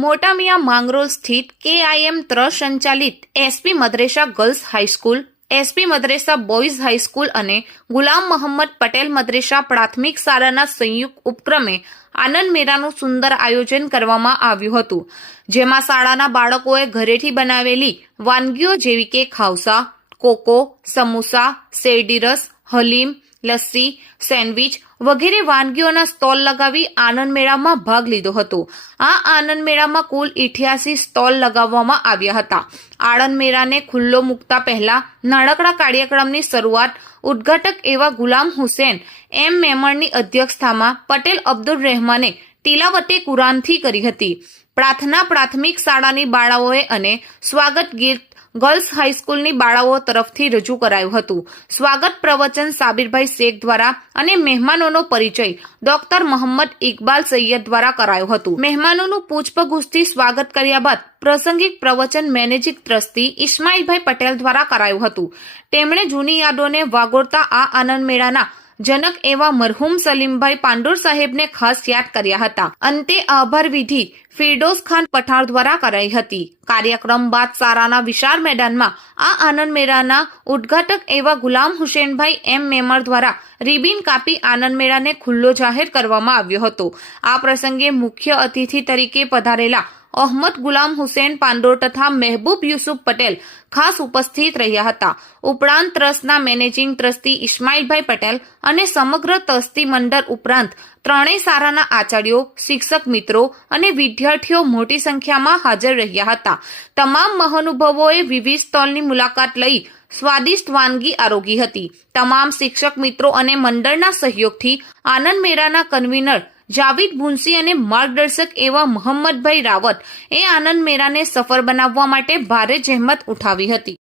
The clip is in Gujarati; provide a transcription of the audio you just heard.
મોટા મિયા માંગરોળ સ્થિત KIM ટ્રસ્ટ સંચાલિત SP Madressa girls high school, SP Madressa boys high school અને ગુલામ મોહમ્મદ પટેલ મદ્રેસા પ્રાથમિક શાળાના સંયુક્ત ઉપક્રમે આનંદ મેળાનું સુંદર આયોજન કરવામાં આવ્યું હતું, જેમાં શાળાના બાળકોએ ઘરેથી બનાવેલી વાનગીઓ જેવી કે ખાવસા, કોકો, સમોસા, શેરડી રસ, હલીમ, લસ્સી, સેન્ડવિચ વગેરે વાનગીઓના સ્ટોલ લગાવી આનંદ મેળામાં ભાગ લીધો હતો। આ આનંદ મેળામાં કુલ 88 સ્ટોલ લગાવવામાં આવ્યા હતા। આનંદ મેળાને ખુલ્લો મૂકતા પહેલા નાનકડા કાર્યક્રમની શરૂઆત ઉદ્ઘાટક એવા ગુલામ હુસૈન M મેમણની અધ્યક્ષતામાં પટેલ અબ્દુલ રહેમાને તિલાવતે કુરાનથી કરી હતી। પ્રાર્થના પ્રાથમિક શાળાની બાળાઓએ અને સ્વાગત ગીત ગર્લ્સ હાઈસ્કૂલની બાળાઓ તરફથી રજૂ કરાયું હતું। સ્વાગત પ્રવચન સાબિરભાઈ શેખ દ્વારા અને મહેમાનોનો પરિચય ડોક્ટર મોહમ્મદ ઇકબાલ સૈયદ દ્વારા કરાયો હતો। મહેમાનોનું પૂછપરછથી સ્વાગત કર્યા બાદ પ્રાસંગિક પ્રવચન મેનેજિંગ ટ્રસ્ટી ઇસ્માઇલભાઈ પટેલ દ્વારા કરાયું હતું। તેમણે જૂની યાદોને વાગોળતા આ આનંદ મેળાના જનક એવા મરહુમ સલીમભાઈ પાંડોર સાહેબને ખાસ યાદ કર્યા હતા। અંતે આભાર વિધિ ફિરડોઝ ખાન પઠાણ દ્વારા કરાઈ હતી। કાર્યક્રમ બાદ શાળાના વિશાળ મેદાનમાં આ આનંદ મેળાના ઉદ્ઘાટક એવા ગુલામ હુસૈનભાઈ M મેમણ દ્વારા રિબિન કાપી આનંદ મેળાને ખુલ્લો જાહેર કરવામાં આવ્યો હતો। આ પ્રસંગે મુખ્ય અતિથિ તરીકે પધારેલા અહમદ ગુલામ હુસૈન પાંડોર તથા મહેબૂબ યુસુફ પટેલ ખાસ ઉપસ્થિત રહ્યા હતા। ઉપરાંત ટ્રસ્ટના મેનેજિંગ ટ્રસ્ટી ઇસ્માઇલભાઈ પટેલ અને સમગ્ર ટ્રસ્ટી મંડળ ઉપરાંત ત્રણેય શાળાના આચાર્યો, શિક્ષક મિત્રો અને વિદ્યાર્થીઓ મોટી સંખ્યામાં હાજર રહ્યા હતા। તમામ મહાનુભાવોએ વિવિધ સ્ટોલની મુલાકાત લઈ સ્વાદિષ્ટ વાનગી આરોગી હતી। તમામ શિક્ષક મિત્રો અને મંડળના સહયોગથી આનંદ મેળાના કન્વીનર જાવીદ મુનશી અને માર્ગદર્શક એવા મોહમ્મદભાઈ રાવત એ આનંદ મેળાને સફળ બનાવવા માટે ભારે જહેમત ઉઠાવી હતી।